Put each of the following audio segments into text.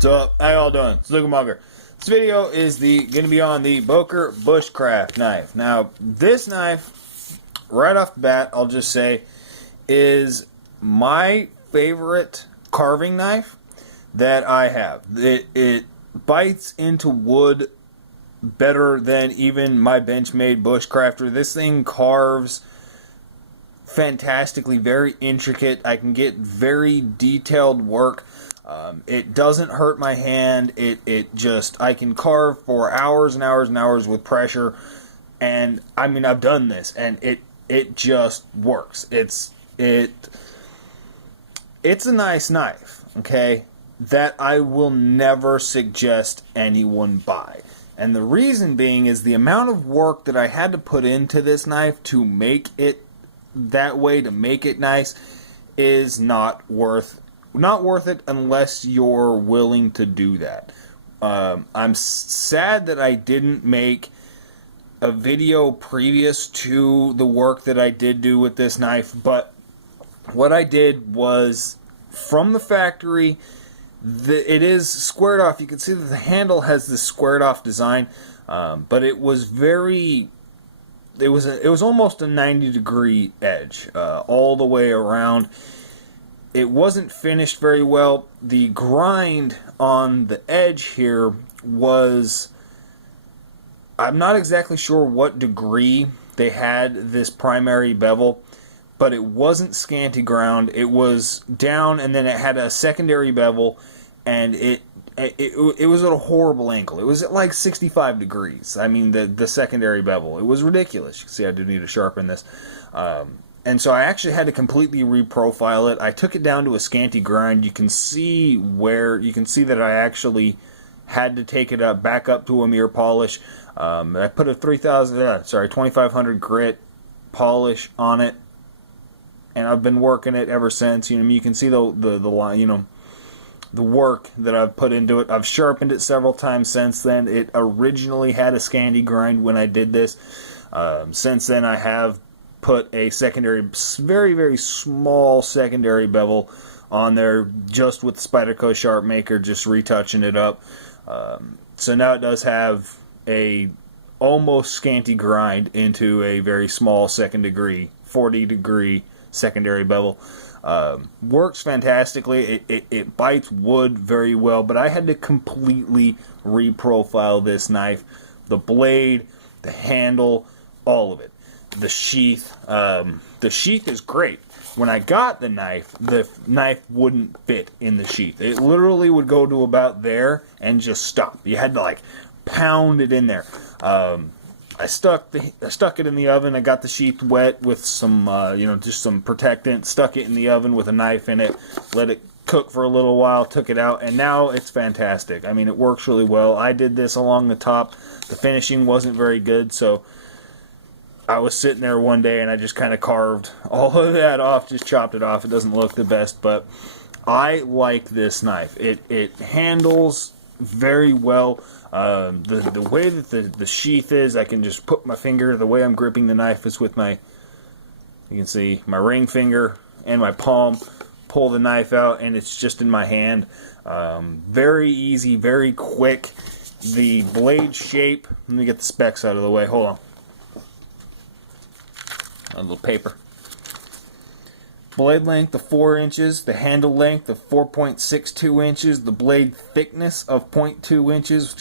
What's up? How y'all doing? It's Boker. This video is going to be on the Boker Bushcraft knife. Now, this knife, right off the bat, I'll just say, is my favorite carving knife that I have. It bites into wood better than even my Benchmade Bushcrafter. This thing carves fantastically, very intricate. I can get very detailed work. It doesn't hurt my hand. I can carve for hours and hours and hours with pressure. And I mean, I've done this, and it just works. It's a nice knife, okay, that I will never suggest anyone buy. And the reason being is the amount of work that I had to put into this knife to make it that way, to make it nice, is not worth it unless you're willing to do that. I'm sad that I didn't make a video previous to the work that I did do with this knife, but what I did was, from the factory, it is squared off. You can see that the handle has this squared off design, but it was almost a 90-degree edge all the way around. It wasn't finished very well. The grind on the edge here was, I'm not exactly sure what degree they had this primary bevel, but it wasn't scanty ground. It was down, and then it had a secondary bevel, and it was at a horrible angle. It was at like 65 degrees. I mean, the secondary bevel. It was ridiculous. You can see I do need to sharpen this. And so I actually had to completely reprofile it. I took it down to a scanty grind. You can see that I actually had to take it back up to a mere polish. I put a 2500 grit polish on it, and I've been working it ever since. You can see the line, the work that I've put into it. I've sharpened it several times since then. It originally had a scanty grind when I did this. Since then, I have put a secondary, very, very small secondary bevel on there, just with the Spyderco Sharp Maker, just retouching it up. So now it does have a almost scanty grind into a very small 40-degree secondary bevel. Works fantastically. It bites wood very well, but I had to completely reprofile this knife. The blade, the handle, all of it. The sheath is great. When I got the knife wouldn't fit in the sheath. It literally would go to about there and just stop. You had to like pound it in there. I stuck it in the oven. I got the sheath wet with some just some protectant. Stuck it in the oven with a knife in it. Let it cook for a little while. Took it out, and now it's fantastic. I mean, it works really well. I did this along the top. The finishing wasn't very good, so I was sitting there one day and I just kind of carved all of that off, just chopped it off. It doesn't look the best, but I like this knife. It handles very well. The way that the sheath is, I can just put my finger, the way I'm gripping the knife is with you can see my ring finger and my palm, pull the knife out, and it's just in my hand. Very easy, very quick. The blade shape, let me get the specs out of the way, hold on. A little paper. Blade length of 4 inches, the handle length of 4.62 inches, the blade thickness of 0.2 inches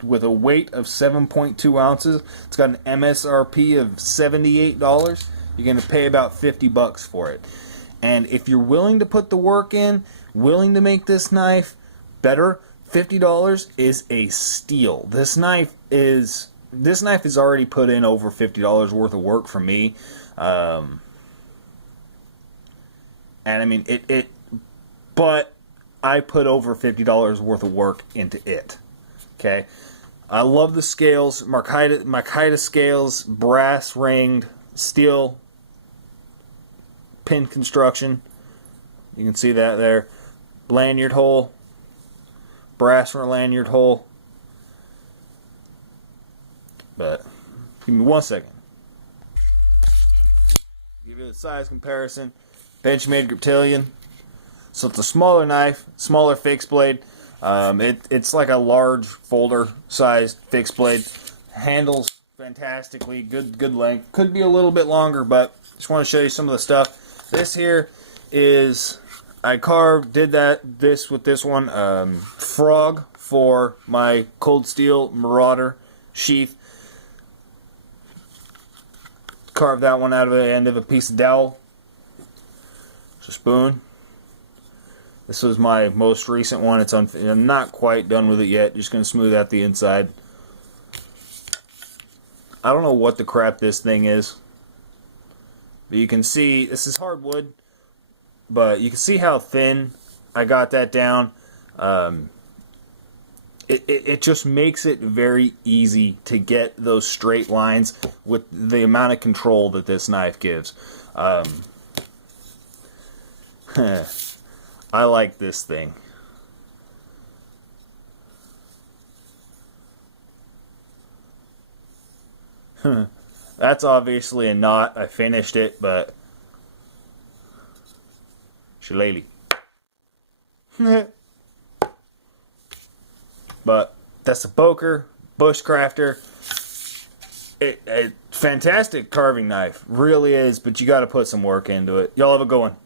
with a weight of 7.2 ounces. It's got an MSRP of $78. You're going to pay about $50 for it. And if you're willing to put the work in, willing to make this knife better, $50 is a steal. This knife is already put in over $50 worth of work for me. And I mean, but I put over $50 worth of work into it. Okay, I love the scales, Makita scales, brass ringed, steel pin construction. You can see that there. Lanyard hole, brass lanyard hole. But give me 1 second. Give you the size comparison. Benchmade Griptilian. So it's a smaller knife, smaller fixed blade. It's like a large folder-sized fixed blade. Handles fantastically, good length. Could be a little bit longer, but just want to show you some of the stuff. This here is, I did this with this one, frog for my cold steel Marauder sheath. Carved that one out of the end of a piece of dowel. It's a spoon. This was my most recent one. I'm not quite done with it yet. Just going to smooth out the inside. I don't know what the crap this thing is. But you can see, this is hardwood. But you can see how thin I got that down. It just makes it very easy to get those straight lines with the amount of control that this knife gives. I like this thing. That's obviously a knot. I finished it, but shillelagh. But that's a Boker Bushcrafter. Fantastic carving knife, really is. But you got to put some work into it. Y'all have a good one.